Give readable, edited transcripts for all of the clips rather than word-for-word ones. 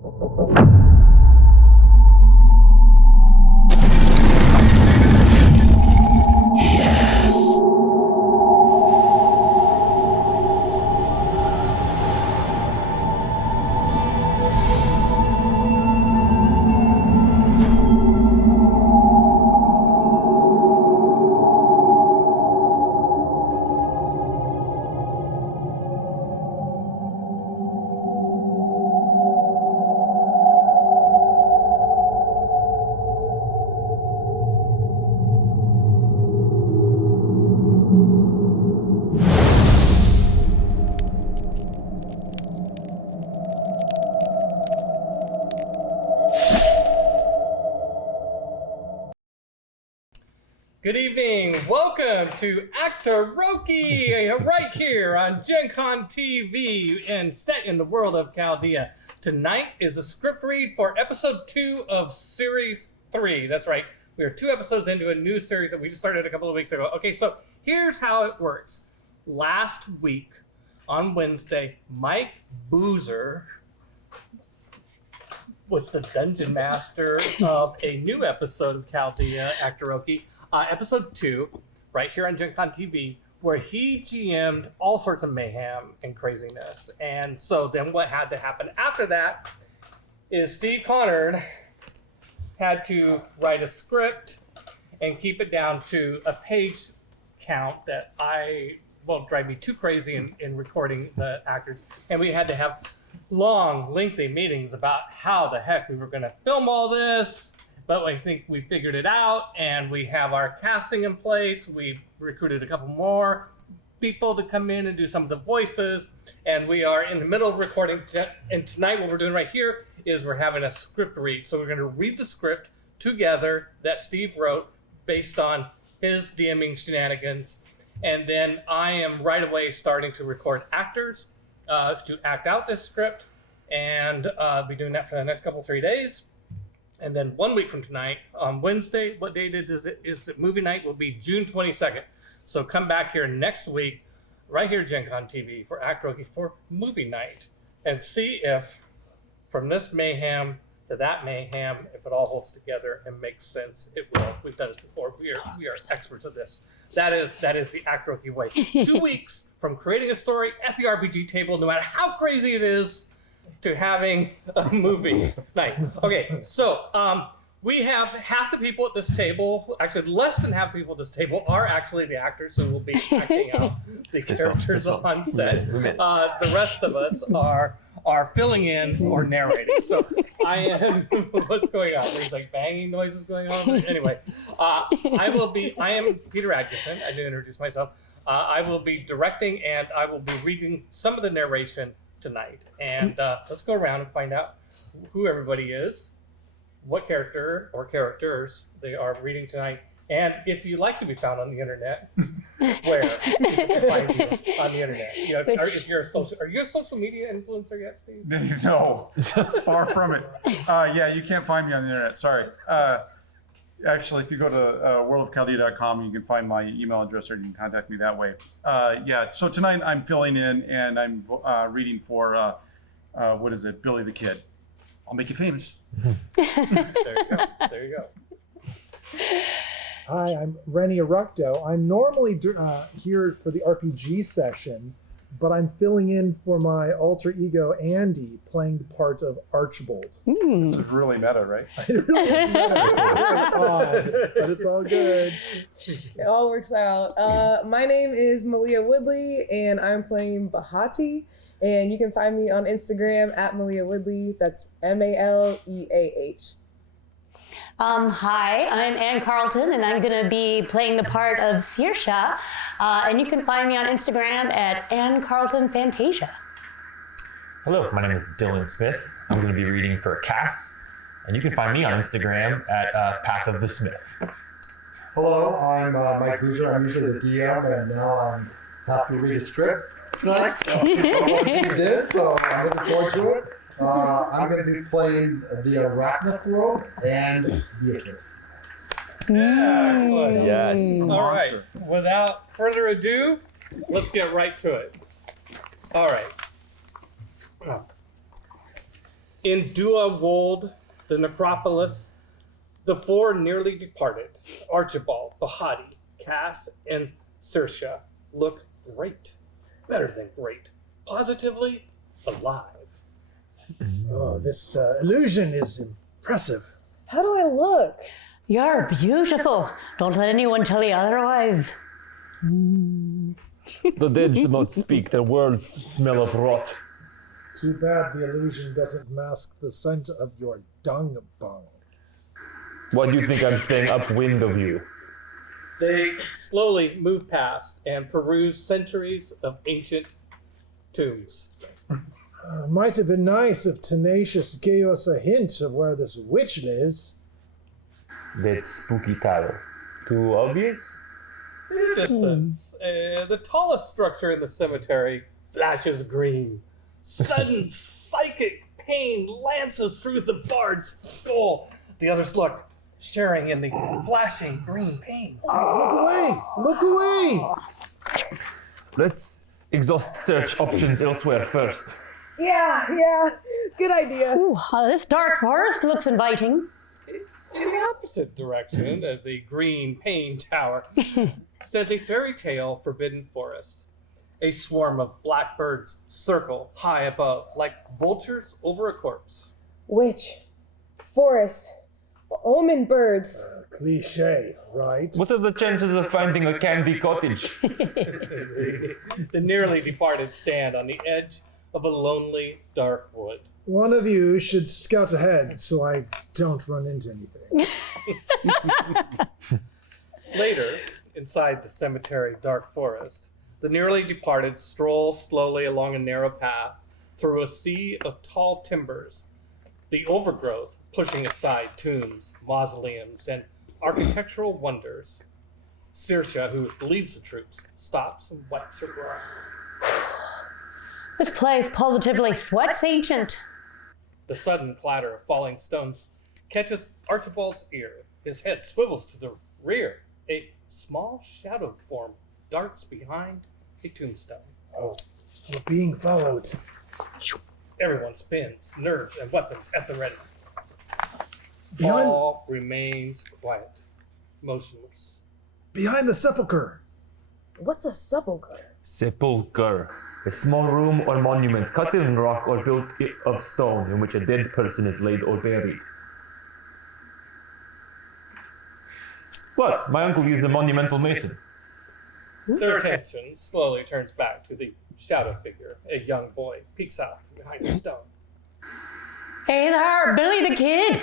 Good evening. Welcome to Actor Roki, right here on Gen Con TV and set in the world of Chaldea. Tonight is a script read for episode 2 of series 3. That's right. We are 2 episodes into a new series that we just started a couple of weeks ago. Okay, so here's how it works. Last week on Wednesday, Mike Boozer was the dungeon master of a new episode of Chaldea Actor Roki. Episode 2, right here on Gen Con TV, where he GM'd all sorts of mayhem and craziness. And so then what had to happen after that is Steve Connard had to write a script and keep it down to a page count that won't drive me too crazy in recording the actors. And we had to have long, lengthy meetings about how the heck we were going to film all this. But I think we figured it out, and we have our casting in place. We recruited a couple more people to come in and do some of the voices, and we are in the middle of recording. And tonight what we're doing right here is we're having a script read. So we're going to read the script together that Steve wrote based on his DMing shenanigans. And then I am right away starting to record actors to act out this script, and be doing that for the next 3 days. And then 1 week from tonight, on Wednesday, what date is it? Movie night will be June 22nd. So come back here next week, right here at Gen Con TV for Act Roki for movie night. And see if, from this mayhem to that mayhem, if it all holds together and makes sense. It will. We've done this before. We are experts at this. That is the Act Roki way. 2 weeks from creating a story at the RPG table, no matter how crazy it is, to having a movie night. Okay, so we have half the people at this table, actually less than half the people at this table are actually the actors who will be acting out the characters on set. The rest of us are filling in or narrating. So I am, what's going on? There's like banging noises going on. Anyway, I am Peter Adkison. I didn't introduce myself. I will be directing and I will be reading some of the narration tonight, and let's go around and find out who everybody is, what character or characters they are reading tonight, and if you like to be found on the internet, where you can find you on the internet. You know, are you a social media influencer yet, Steve? No, far from it. Yeah, you can't find me on the internet. Sorry. Actually, if you go to worldofchaldea.com, you can find my email address, or you can contact me that way. Yeah, so tonight I'm filling in, and I'm reading for, Billy the Kid. I'll make you famous. There you go. Hi, I'm Rennie Arukdo. I'm normally here for the RPG session, but I'm filling in for my alter ego, Andy, playing the part of Archibald. This is really meta, right? It really is meta. Odd, but it's all good. It all works out. My name is Malia Woodley, and I'm playing Bahati. And you can find me on Instagram at Malia Woodley. That's Maleah. Hi, I'm Ann Carlton, and I'm going to be playing the part of Saoirse. And you can find me on Instagram at Ann Carlton Fantasia. Hello, my name is Dylan Smith. I'm going to be reading for Cass, and you can find me on Instagram at Path of the Smith. Hello, I'm Mike Boozer. I'm usually the DM, and now I'm have to read a script tonight. So I did, so I'm looking forward to it. I'm going to be playing the Arachnophorobe and Beatrice. Yeah, excellent. Yes. All right. Without further ado, let's get right to it. All right. In Dua Wold, the necropolis, the four nearly departed, Archibald, Bahati, Cass, and Saoirse, look great. Better than great. Positively alive. Oh, this illusion is impressive. How do I look? You're beautiful. Don't let anyone tell you otherwise. The dead should not speak. Their words smell of rot. Too bad the illusion doesn't mask the scent of your dung bung. Why do you think I'm staying upwind of you? They slowly move past and peruse centuries of ancient tombs. Might have been nice if Tenacious gave us a hint of where this witch lives. That spooky tower. Too obvious? In the distance, the tallest structure in the cemetery flashes green. Sudden psychic pain lances through the bard's skull. The others look, sharing in the flashing green pain. Look away! Look away! Let's exhaust search options elsewhere first. Yeah, good idea. Ooh, this dark forest looks inviting. In the opposite direction of the green pain tower stands a fairy tale forbidden forest. A swarm of blackbirds circle high above, like vultures over a corpse. Witch, forest, omen birds. Cliche, right? What are the chances of finding a candy cottage? The nearly departed stand on the edge of a lonely, dark wood. One of you should scout ahead so I don't run into anything. Later, inside the cemetery dark forest, the nearly departed stroll slowly along a narrow path through a sea of tall timbers, the overgrowth pushing aside tombs, mausoleums, and architectural wonders. Saoirse, who leads the troops, stops and wipes her brow. This place positively sweats ancient. The sudden clatter of falling stones catches Archibald's ear. His head swivels to the rear. A small shadow form darts behind a tombstone. Oh, we're being followed. Everyone spins, nerves and weapons at the ready. Behind, All remains quiet, motionless. behind the sepulchre. What's a sepulchre? Sepulchre. A small room or monument cut in rock or built of stone in which a dead person is laid or buried. What? My uncle is a monumental mason. Their attention slowly turns back to the shadow figure. A young boy peeks out from behind the stone. Hey there, Billy the Kid.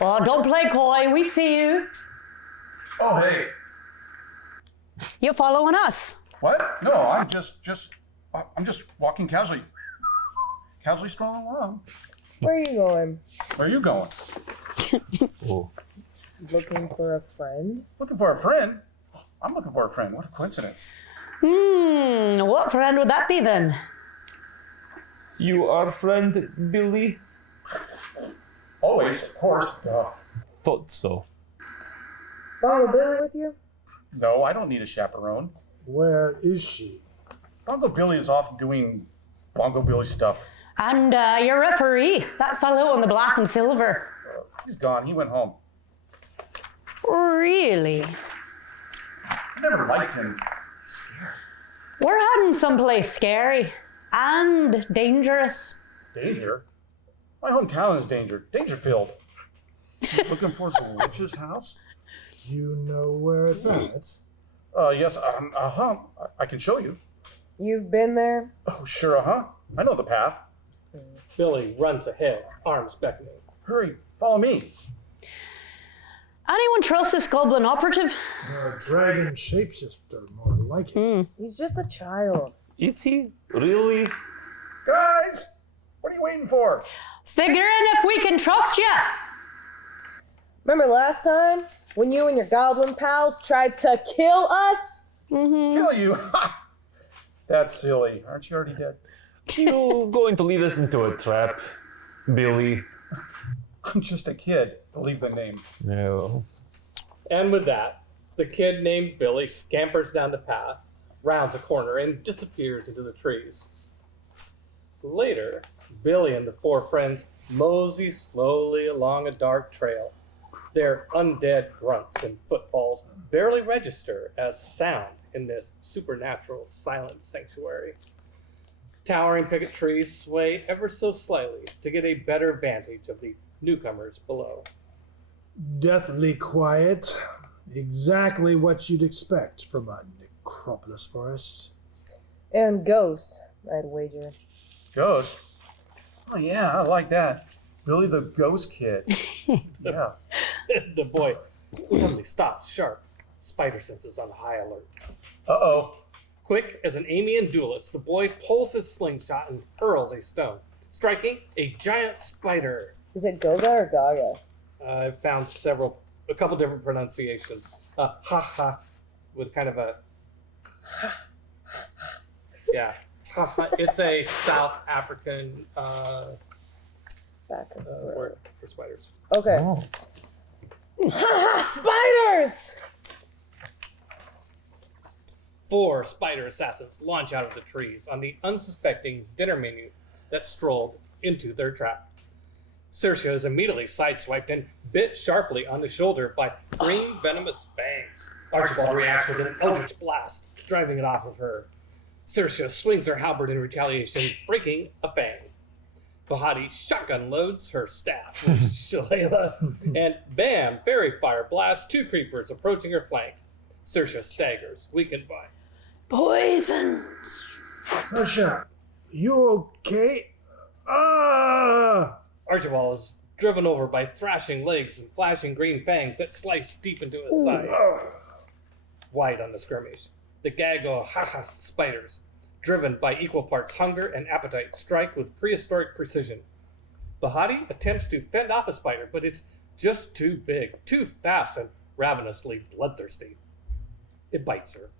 Oh, don't play coy. We see you. Oh, hey. You're following us. What? No, I'm just walking casually strolling along. Where are you going? Where are you going? Oh. Looking for a friend? Looking for a friend? I'm looking for a friend. What a coincidence. What friend would that be then? You are friend Billy? Always, of course. Duh. Thought so. Bongo Billy with you? No, I don't need a chaperone. Where is she? Bongo Billy is off doing Bongo Billy stuff. And your referee, that fellow in the black and silver. He's gone. He went home. Really? I never liked him. He's scared. We're heading someplace scary and dangerous. Danger? My hometown is danger-filled. Looking for the witch's house? You know where it's at. Yes, I can show you. You've been there? Oh, sure, I know the path. Billy runs ahead, arms beckoning. Hurry, follow me. Anyone trust this goblin operative? A dragon shapeshifter, more like it. He's just a child. Is he? Really? Guys, what are you waiting for? Figure in if we can trust you. Remember last time when you and your goblin pals tried to kill us? Kill you? That's silly. Aren't you already dead? You going to lead us into a trap, Billy? I'm just a kid. Believe the name. No. And with that, the kid named Billy scampers down the path, rounds a corner, and disappears into the trees. Later, Billy and the four friends mosey slowly along a dark trail. Their undead grunts and footfalls barely register as sound in this supernatural silent sanctuary. Towering picket trees sway ever so slightly to get a better vantage of the newcomers below. Deathly quiet. Exactly what you'd expect from a necropolis forest. And ghosts, I'd wager. Ghost? Oh, yeah, I like that. Billy the Ghost Kid. Yeah. The boy suddenly stops sharp, spider senses on high alert. Uh-oh. Quick as an Amian duelist, the boy pulls his slingshot and hurls a stone, striking a giant spider. Is it Goga or Gaga? I've found a couple different pronunciations. Ha ha, with kind of a, yeah. Ha, ha. It's a South African Back and forth. word for spiders. Okay. Oh. Spiders! 4 spider assassins launch out of the trees on the unsuspecting dinner menu that strolled into their trap. Saoirse is immediately sideswiped and bit sharply on the shoulder by green venomous fangs. Archibald reacts with an eldritch blast, driving it off of her. Saoirse swings her halberd in retaliation, breaking a fang. Bahati shotgun loads her staff with Shalala, and bam, fairy fire blasts 2 creepers approaching her flank. Saoirse staggers, weakened by Poison. Sasha, you okay? Ah! Archibald is driven over by thrashing legs and flashing green fangs that slice deep into his side. Wide on the skirmish, the gaggle haha spiders, driven by equal parts hunger and appetite, strike with prehistoric precision. Bahati attempts to fend off a spider, but it's just too big, too fast, and ravenously bloodthirsty. It bites her.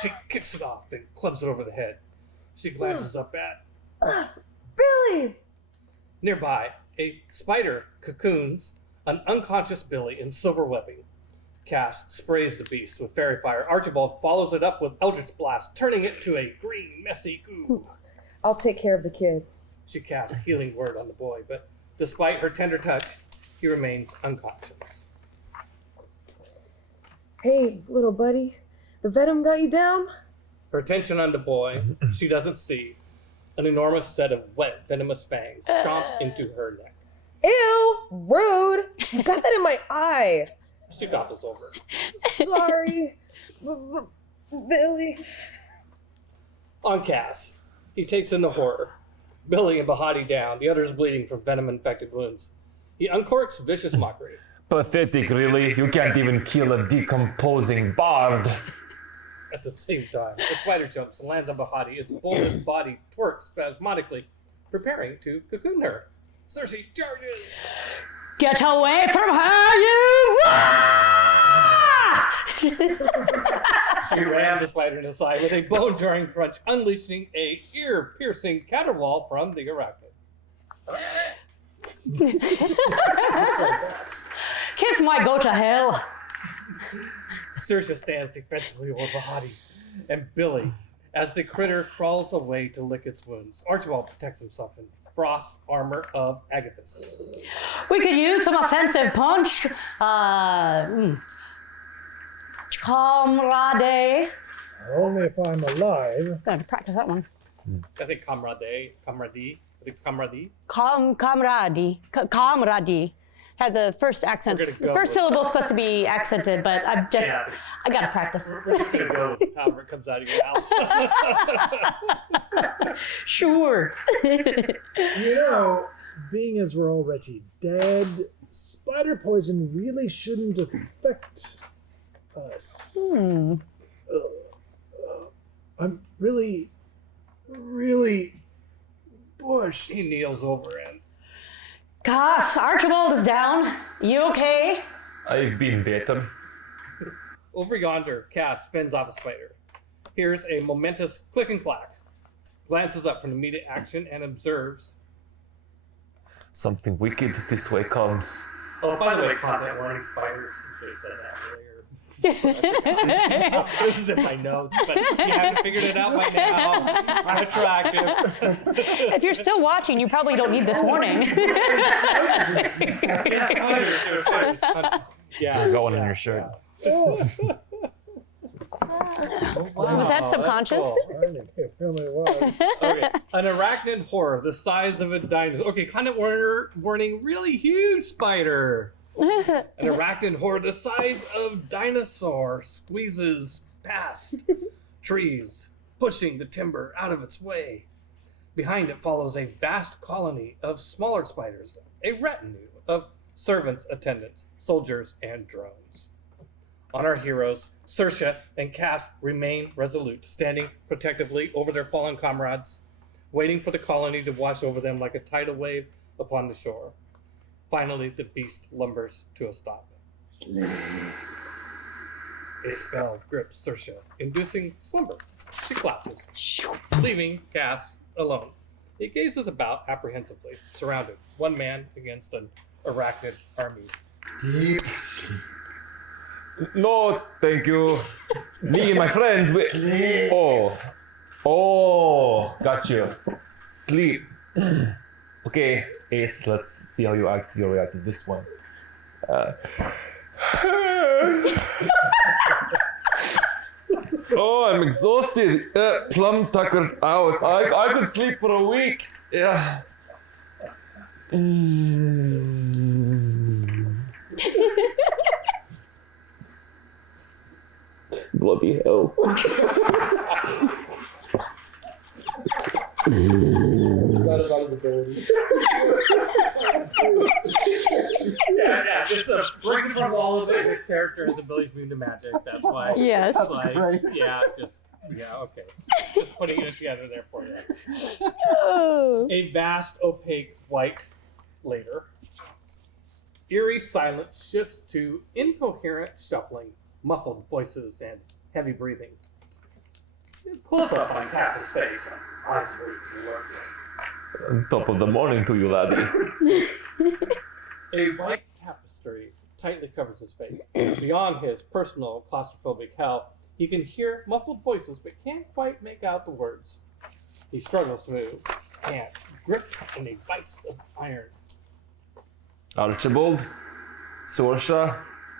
She kicks it off and clubs it over the head. She glances up at Billy! nearby. A spider cocoons an unconscious Billy in silver webbing. Cass sprays the beast with fairy fire. Archibald follows it up with Eldritch Blast, turning it to a green, messy goo. I'll take care of the kid. She casts healing word on the boy, but despite her tender touch, he remains unconscious. Hey, little buddy. The venom got you down? Her attention on the boy, she doesn't see an enormous set of wet, venomous fangs chomp into her neck. Ew! Rude! You got that in my eye. She topples over. Sorry. Billy. On Cass, he takes in the horror. Billy and Bahati down, the others bleeding from venom-infected wounds. He uncorks vicious mockery. Pathetic, really. You can't even kill a decomposing bard. At the same time, the spider jumps and lands on Bahati. Its bulbous body twerks spasmodically, preparing to cocoon her. Cersei charges! Get away from her, you! She rams the spider in the side with a bone-jarring crunch, unleashing a ear-piercing caterwaul from the arachnid. Kiss my go to hell. Saoirse stands defensively over Bahati and Billy as the critter crawls away to lick its wounds. Archibald protects himself in frost armor of Agathis. We could use some offensive punch. Comrade. Only if I'm alive. Gotta practice that one. I think comradie. I think it's comradie. Comrade. Has a first accent. We're gonna The go first with- syllable is supposed to be accented, but I gotta practice. We're just gonna go with however it comes out of your mouth. Sure. You know, being as we're already dead, spider poison really shouldn't affect us. I'm really bushed. He kneels over and Cass, Archibald is down. You okay? I've been better. over yonder, Cass fends off a spider. Hears a momentous click and clack. Glances up from immediate action and observes. Something wicked this way comes. Oh, by the way, content warning spiders. I should have said that earlier. It was in my notes, but you haven't figured it out by now. I'm attractive. If you're still watching, you probably don't need this warning. Yeah. Going in your shirt. Was that subconscious? It really was. Okay. An arachnid horror the size of a dinosaur. Okay, kind of warning, really huge spider. An arachnid horror the size of dinosaur squeezes past trees, pushing the timber out of its way. Behind it follows a vast colony of smaller spiders, a retinue of servants, attendants, soldiers, and drones. On our heroes, Saoirse and Cass remain resolute, standing protectively over their fallen comrades, waiting for the colony to wash over them like a tidal wave upon the shore. Finally, the beast lumbers to a stop. A spell grips Saoirse, inducing slumber. She collapses, leaving Cass alone. He gazes about apprehensively, surrounded, one man against an arachnid army. Deep sleep. No, thank you. Me and my friends, we... Sleep. Oh, got you. Sleep. Okay, Ace, let's see how you react to this one. Oh, I'm exhausted. Plum tuckered out. I could sleep for a week. Yeah. Bloody hell. That about his ability. Yeah, just the breaking from all of it. His character has abilities immune to magic. That's why. Yes. That's why. great. Yeah, okay. Just putting it together there for you. Oh. A vast, opaque white later. Eerie silence shifts to incoherent shuffling, muffled voices, and heavy breathing. Close up on Cass's face, eyes blue looks. Top of the morning to you, laddie. A white tapestry tightly covers his face. Beyond his personal claustrophobic hell, he can hear muffled voices but can't quite make out the words. He struggles to move, can't, gripped in a vice of iron. Archibald, Saoirse,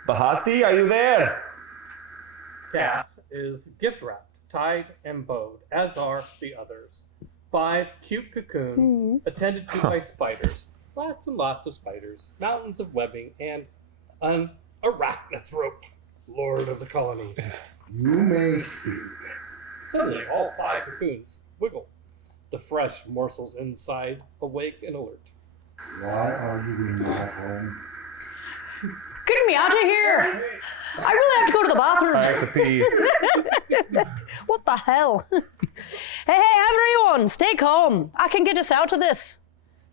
Bahati, are you there? Cass is gift wrapped, tied and bowed, as are the others. 5 cute cocoons attended to by spiders. Lots and lots of spiders, mountains of webbing, and an arachnithrope, lord of the colony. You may speak. Suddenly, all 5 cocoons wiggle. The fresh morsels inside awake and alert. Why are you in my home? Get me out of here! I really have to go to the bathroom. I have to pee. What the hell? Hey, everyone, stay calm. I can get us out of this.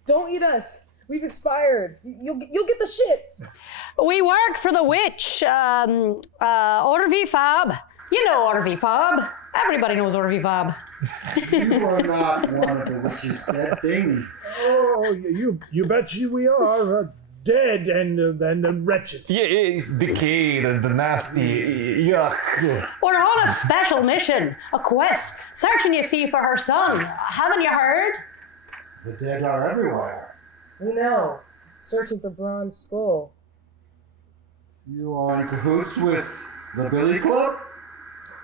Don't eat us. We've expired. You'll get the shits. We work for the witch, Orvie Fab. You know Orvie Fab. Everybody knows Orvie Fab. You are not one of the witch's said things. Oh, you bet we are dead and wretched. Yeah, it's decayed and nasty. Yuck. We're on a special mission, a quest, searching, you see, for her son. Haven't you heard? The dead are everywhere. We know. Searching for Bronze Skull. You are in cahoots with the Billy Club?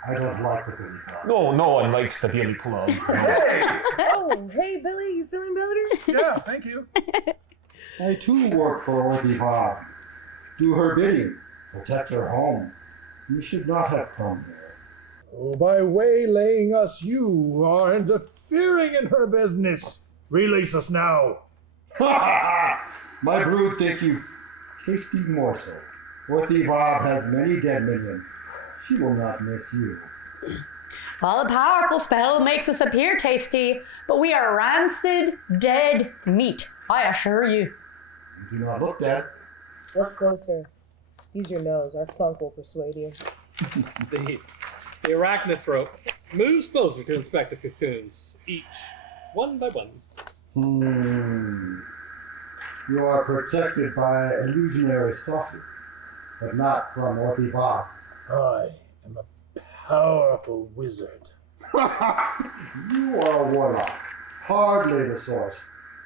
I don't like the Billy Club. No one likes the Billy Club. Oh, hey, Billy, you feeling better? Yeah, thank you. I too work for Orvie Bob. Do her bidding. Protect her home. You should not have come here. Oh, by waylaying us, you are interfering in her business. Release us now. Ha ha ha! My brood think you tasty morsel. Orvie Bob has many dead minions. She will not miss you. Well, a powerful spell makes us appear tasty, but we are rancid, dead meat, I assure you. You do not look dead. Look closer. Use your nose. Our funk will persuade you. The arachnithrope moves closer to inspect the cocoons, each one by one. You are protected by illusionary software, but not from Orvie Bob. I am a powerful wizard. You are a warlock. Hardly the source.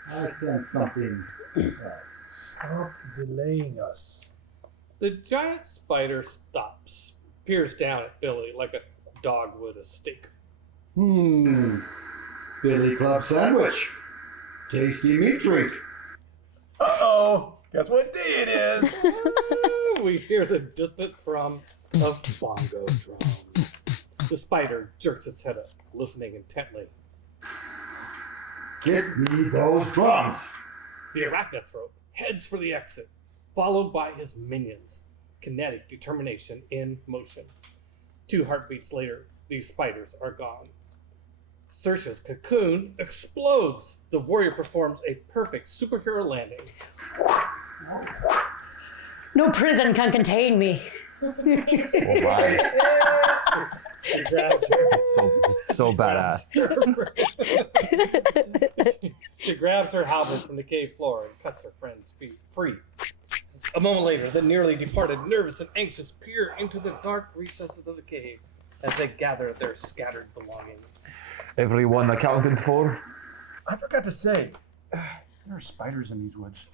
I sense something else. Stop delaying us. The giant spider stops, peers down at Billy like a dog would a steak. Billy Club sandwich. Tasty meat treat. Uh-oh. Guess what day it is? We hear the distant thrum of bongo drums. The spider jerks its head up, listening intently. Get me those drums. The arachnothrope heads for the exit, followed by his minions. Kinetic determination in motion. 2 heartbeats later, the spiders are gone. Saoirse's cocoon explodes. The warrior performs a perfect superhero landing. No prison can contain me. Oh my. She grabs her. It's so badass. She grabs her halberd from the cave floor and cuts her friend's feet free. A moment later, the nearly departed, nervous and anxious, peer into the dark recesses of the cave as they gather their scattered belongings. Everyone accounted for? I forgot to say, there are spiders in these woods.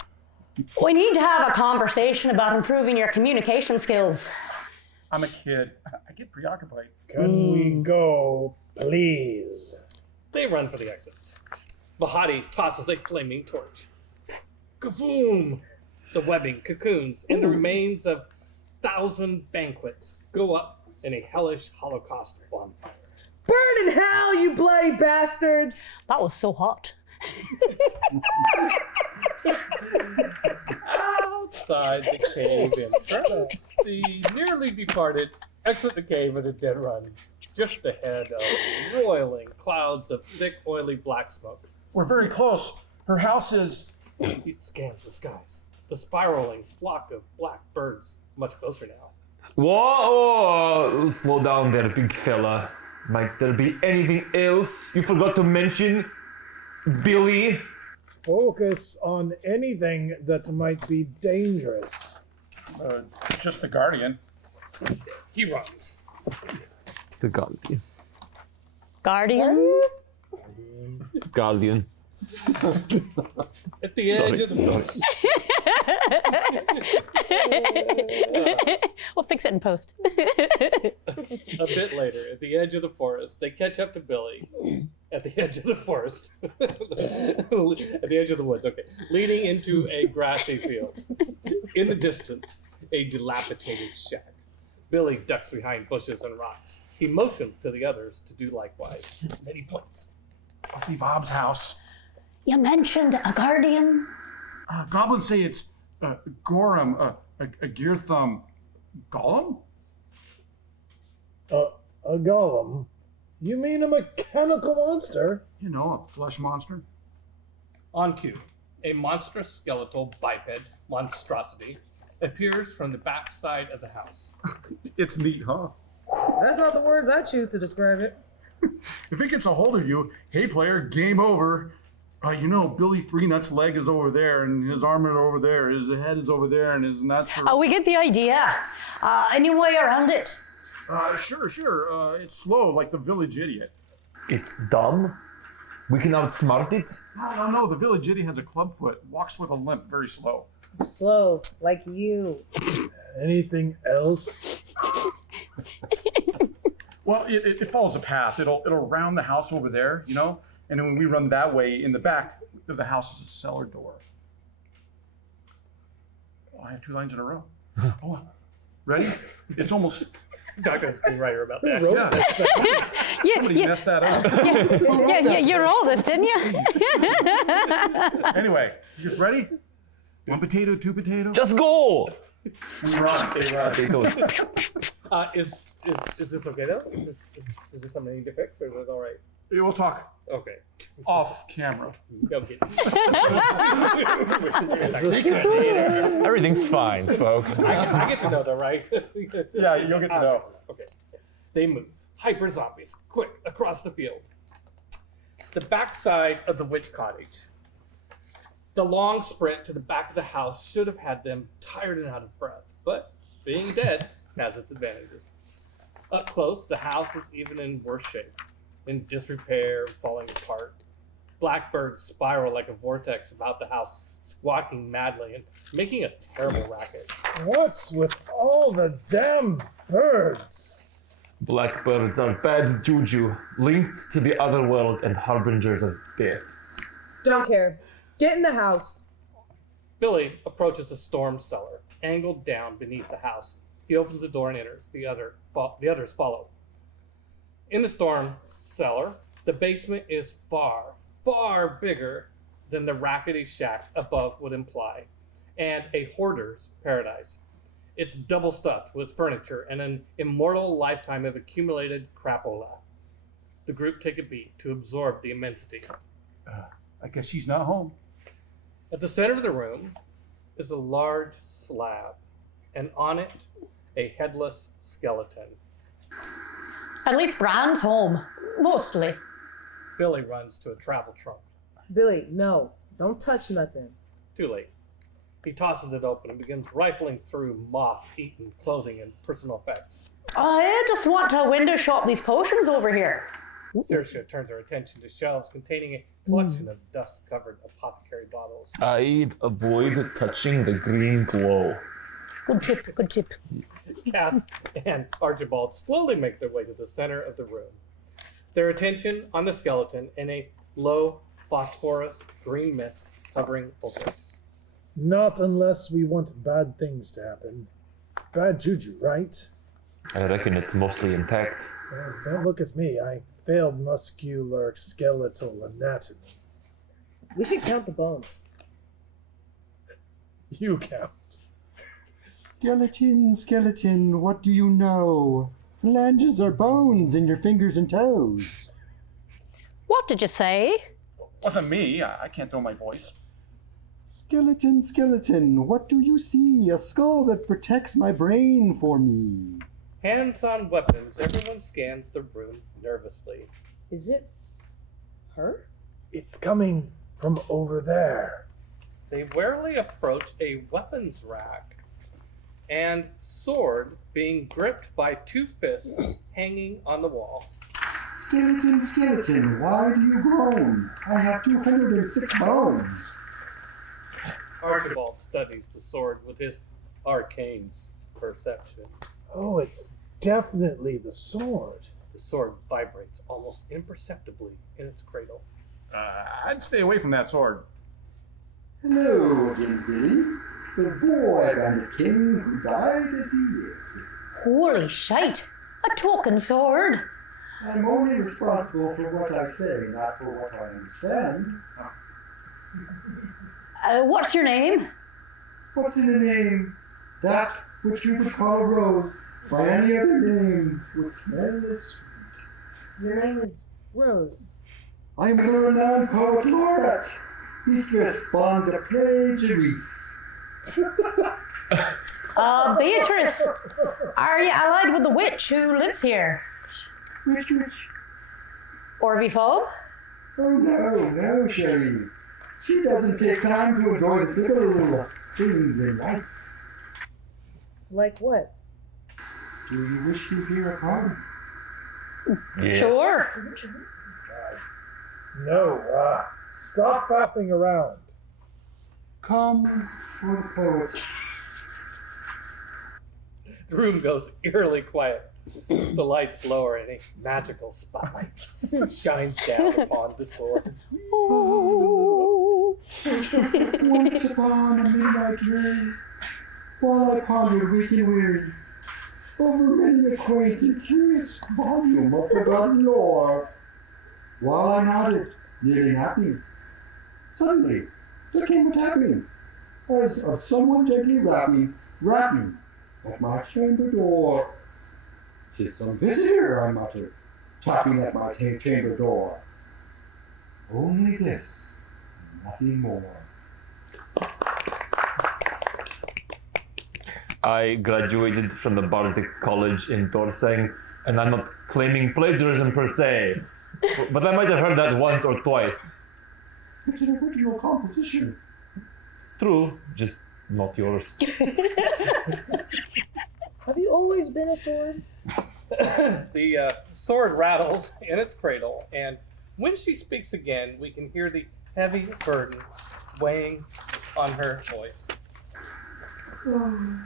We need to have a conversation about improving your communication skills. I'm a kid. I get preoccupied. Can we go, please? They run for the exits. Bahati tosses a flaming torch. Kaboom! The webbing, cocoons, and the remains of 1,000 banquets go up in a hellish Holocaust bonfire. Burn in hell, you bloody bastards! That was so hot. Outside the cave entrance, the nearly departed exit the cave at a dead run, just ahead of roiling clouds of thick, oily black smoke. We're very close. Her house is... He scans the skies. The spiraling flock of black birds, much closer now. Whoa! Slow down there, big fella. Might there be anything else you forgot to mention, Billy? Focus on anything that might be dangerous. Just the Guardian. He runs. The Guardian. Guardian? Guardian. At the edge of the forest. We'll fix it in post. A bit later, at the edge of the forest, they catch up to Billy. At the edge of the forest. At the edge of the woods, okay. Leading into a grassy field. In the distance, a dilapidated shack. Billy ducks behind bushes and rocks. He motions to the others to do likewise. Then he points. Must be Bob's house. You mentioned a guardian? Goblins say it's Gorham, a gear thumb. Gollum? A golem? You mean a mechanical monster? You know, a flesh monster. On cue, a monstrous skeletal biped monstrosity appears from the backside of the house. It's neat, huh? That's not the words I choose to describe it. If it gets a hold of you, hey player, game over. You know, Billy Three Nuts' leg is over there, and his arm is over there, his head is over there, and his nuts are... Oh, we get the idea. Any way around it? Sure. It's slow, like the village idiot. It's dumb? We can outsmart it? No. The village idiot has a clubfoot, walks with a limp, very slow. Slow, like you. Anything else? Well, it follows a path. It'll round the house over there, you know? And then when we run that way, in the back of the house is a cellar door. Oh, I have 2 lines in a row. Oh, ready? It's almost... Dr. Screenwriter about Who that. wrote Yeah. this? Somebody messed that up. Yeah, you rolled this, didn't you? Anyway, you guys ready? 1 potato, 2 potato. Just go! We run. Potatoes. Is this okay though? Is there something I need to fix, or is it all right? Yeah, we'll talk Okay. off camera. Okay. Everything's fine, folks. I get to know though, right? Yeah, you'll get to know. Okay. They move. Hyper zombies, quick, across the field. The backside of the witch cottage. The long sprint to the back of the house should have had them tired and out of breath, but being dead, has its advantages. Up close, the house is even in worse shape, in disrepair, falling apart. Blackbirds spiral like a vortex about the house, squawking madly and making a terrible racket. What's with all the damn birds? Blackbirds are bad juju, linked to the other world and harbingers of death. Don't care. Get in the house. Billy approaches a storm cellar, angled down beneath the house. He opens the door and enters. The others follow. In the storm cellar, the basement is far, far bigger than the rackety shack above would imply, and a hoarder's paradise. It's double stuffed with furniture and an immortal lifetime of accumulated crapola. The group take a beat to absorb the immensity. I guess she's not home. At the center of the room is a large slab, and on it, a headless skeleton. At least Brian's home. Mostly. Billy runs to a travel trunk. Billy, no. Don't touch nothing. Too late. He tosses it open and begins rifling through moth-eaten clothing and personal effects. I just want to window shop these potions over here. Saoirse turns her attention to shelves containing a collection of dust-covered apothecary bottles. I'd avoid touching the green glow. Good tip, good tip. Cass and Archibald slowly make their way to the center of the room. Their attention on the skeleton and a low phosphorus green mist hovering over it. Not unless we want bad things to happen. Bad juju, right? I reckon it's mostly intact. Well, don't look at me. I failed muscular skeletal anatomy. We should count the bones. You count. Skeleton, skeleton, what do you know? Phalanges are bones in your fingers and toes. What did you say? Wasn't me. I can't throw my voice. Skeleton, skeleton, what do you see? A skull that protects my brain for me. Hands on weapons, everyone scans the room nervously. Is it her? It's coming from over there. They warily approach a weapons rack and sword being gripped by two fists hanging on the wall. Skeleton, skeleton, why do you groan? I have 206 bones. Archibald studies the sword with his arcane perception. Oh, it's definitely the sword. The sword vibrates almost imperceptibly in its cradle. I'd stay away from that sword. Hello again, Billy. The boy bandit king who died as he lived. Holy shite! A talking sword! I'm only responsible for what I say, not for what I understand. What's your name? What's in a name? That which you would call a rose by any other name would smell as sweet. Your name is Rose. I am the renowned poet laureate, Beatrice Bond de Plagiaris. Beatrice! Are you allied with the witch who lives here? Which? Orby Phobe? Oh no, Sherry. She doesn't take time to enjoy the simple things in life. Like what? Do you wish to hear a poem? Yeah. Sure. No, stop faffing around. Come for the poet. The room goes eerily quiet. The lights lower and a magical spotlight shines down upon the sword. Once upon a midnight dream, while I pondered weak and weary over many a quaint and curious volume of forgotten lore, while I nodded, nearly napping, suddenly there came a tapping, as of someone gently rapping at my chamber door. "'Tis some visitor," I muttered, tapping at my chamber door. Only this, and nothing more. I graduated from the Bardic College in Torsang, and I'm not claiming plagiarism per se, but I might have heard that once or twice. It's an original composition. True, just not yours. Have you always been a sword? The sword rattles in its cradle, and when she speaks again, we can hear the heavy burden weighing on her voice. Oh,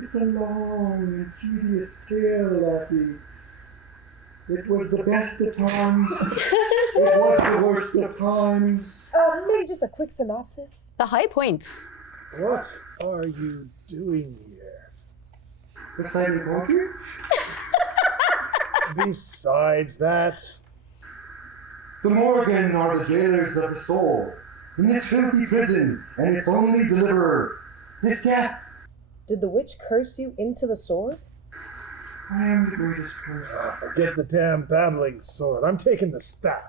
it's a long and tedious tale, lassie. It was the best of times. It was the worst of times. Maybe just a quick synopsis. The high points. What are you doing here? Reciting poetry? Besides that, The Morgan are the jailers of the soul in this filthy prison, and its only deliverer is death. Did the witch curse you into the sword? I am the greatest curse. forget the damn babbling sword. I'm taking the staff.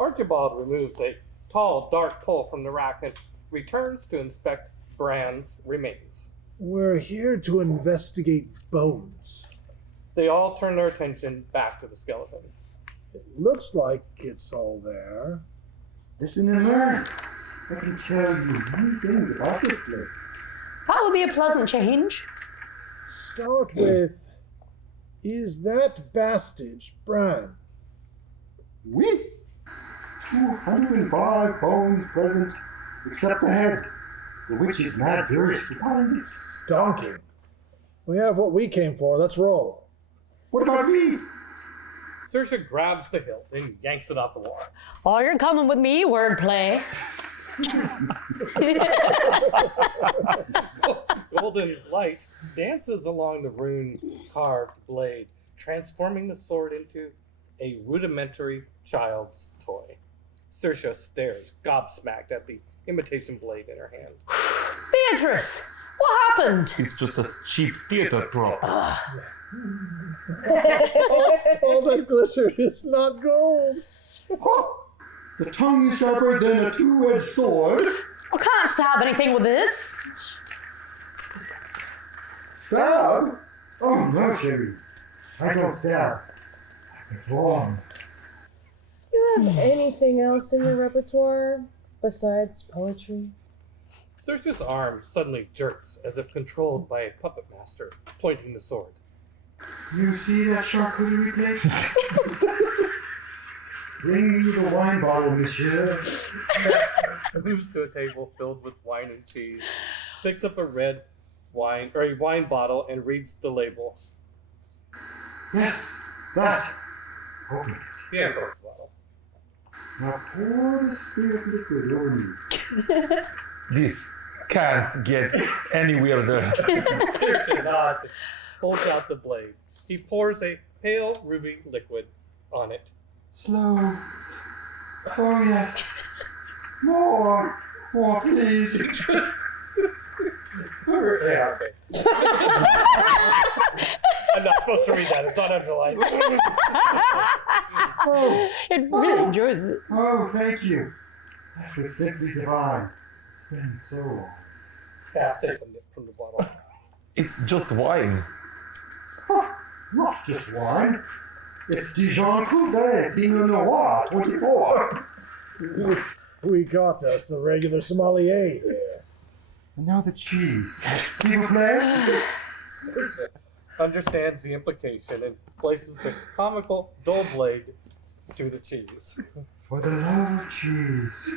Archibald removes a tall, dark pole from the rack and returns to inspect Brand's remains. We're here to investigate bones. They all turn their attention back to the skeleton. It looks like it's all there. Listen and learn. I can tell you many things about this place. That would be a pleasant change. Start with, is that bastage Bran? Oui. 205 bones present, except the head. The witch is mad furious to find it. Stonking. We have what we came for. Let's roll. What about me? Saoirse grabs the hilt and yanks it off the wall. Oh, you're coming with me, wordplay. Golden light dances along the rune-carved blade, transforming the sword into a rudimentary child's toy. Saoirse stares, gobsmacked at the imitation blade in her hand. Beatrice, what happened? It's just a cheap theater prop. All that glitter is not gold. Oh, the tongue is sharper than a two-edged sword. I can't stab anything with this. Stab? Oh, no, Sherry. I don't stab. I perform. You have anything else in your repertoire besides poetry? Saoirse's arm suddenly jerks as if controlled by a puppet master, pointing the sword. You see that charcuterie plate? Bring me the wine bottle, monsieur. Moves to a table filled with wine and cheese, picks up a red wine or a wine bottle and reads the label. Yes, that. Open it. The Ambrose bottle. Now pour the spirit liquid over me. This can't get any weirder. Saoirse nods and pulls out the blade. He pours a pale ruby liquid on it. Slow. Oh, yes. More. More, please. Yeah, okay. I'm not supposed to read that. It's not underlined. Oh, It really enjoys it. oh, thank you. That was simply divine. It's been so long. Cass takes a nip from the bottle. It's just wine. Huh, not just wine. It's Dijon Cuvée Pinot Noir 24. We got us a regular sommelier here. And now the cheese. S'il vous plaît? Saoirse understands the implication and places the comical dull blade to the cheese. For the love of cheese.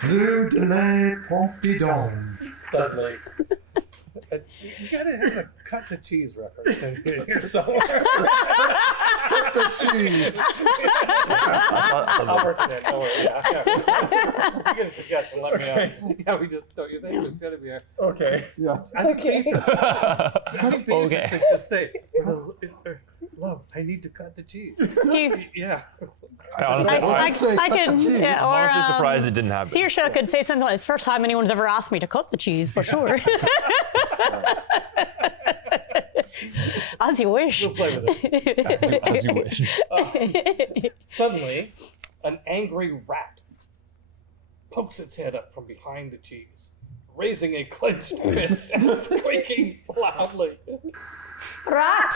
Fleur de lait Pompidon. Suddenly, you gotta have a cut the cheese reference in here somewhere. The cheese. I'll work it in. Don't worry. Yeah. If you get a suggestion, let me know. Yeah, we just don't you think there's gotta be a. Okay. Yeah. I think Okay. it'd be Okay. interesting to say, love, I need to cut the cheese. Do you, Yeah. Honestly, I say cut the could, cheese. yeah, or honestly surprised it didn't happen. Saoirse could say something like, "It's the first time anyone's ever asked me to cut the cheese, for sure." As you wish. We'll play with this. As you wish. Suddenly, an angry rat pokes its head up from behind the cheese, raising a clenched fist and squeaking loudly. Rat!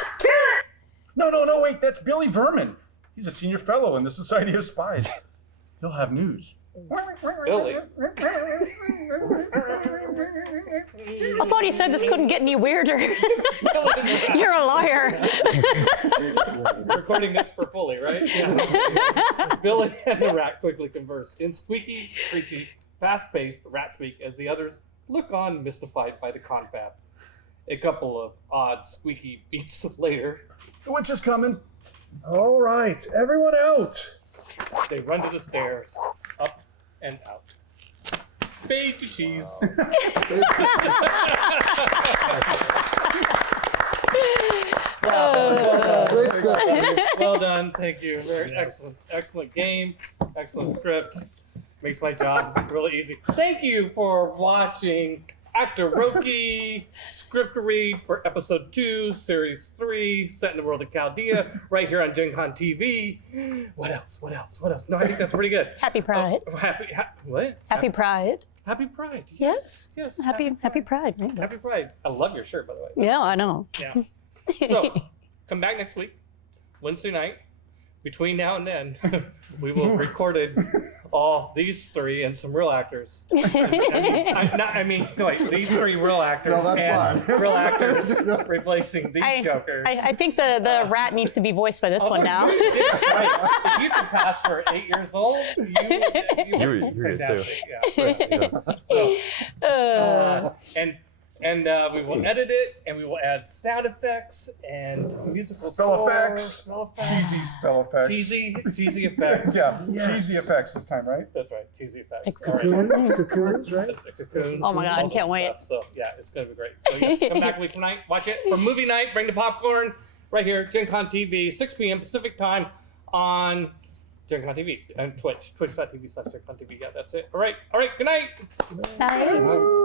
No, wait, that's Billy Verman. He's a senior fellow in the Society of Spies. He'll have news. Billy. I thought Somebody said this couldn't get any weirder. You're a liar. We're recording this for fully, right? Yeah. Billy and the rat quickly converse in squeaky, screechy, fast-paced rat speak as the others look on, mystified by the confab. A couple of odd, squeaky beats later, The witch is coming. All right, everyone out. they run to the stairs, up and out. Fade to cheese. Great script. Well done, thank you. Very excellent game, excellent script. Makes my job really easy. Thank you for watching Actor Roki script read for episode 2, series 3, set in the world of Chaldea, right here on Gen Con TV. What else? No, I think that's pretty good. Happy Pride. What? Happy Pride. Happy Pride. Yes. Yes. Happy Pride. Yeah. Happy Pride. I love your shirt, by the way. Yeah, I know. Yeah. So, come back next week, Wednesday night. Between now and then, we will have recorded all these 3 and some real actors. These 3 real actors No, that's and fine. real actors replacing these jokers. I think the rat needs to be voiced by this one now. Right. If you could pass for 8 years old, you're good too. fantastic. Yeah. So, and we will edit it, and we will add sound effects and musical Spell score, effects. spell effects. Cheesy spell effects. Cheesy effects. Yeah, Yes. cheesy effects this time, right? That's right, cheesy effects. Excellent. All right. Cocoons, right? That's a cocoon, Oh my God, all can't that wait. stuff. So yeah, it's gonna be great. So yes, come back week tonight, watch it for movie night. Bring the popcorn right here, Gen Con TV, 6 p.m. Pacific time on Gen Con TV and Twitch, twitch.tv/GenConTV. Yeah, that's it. All right. Good night. Bye.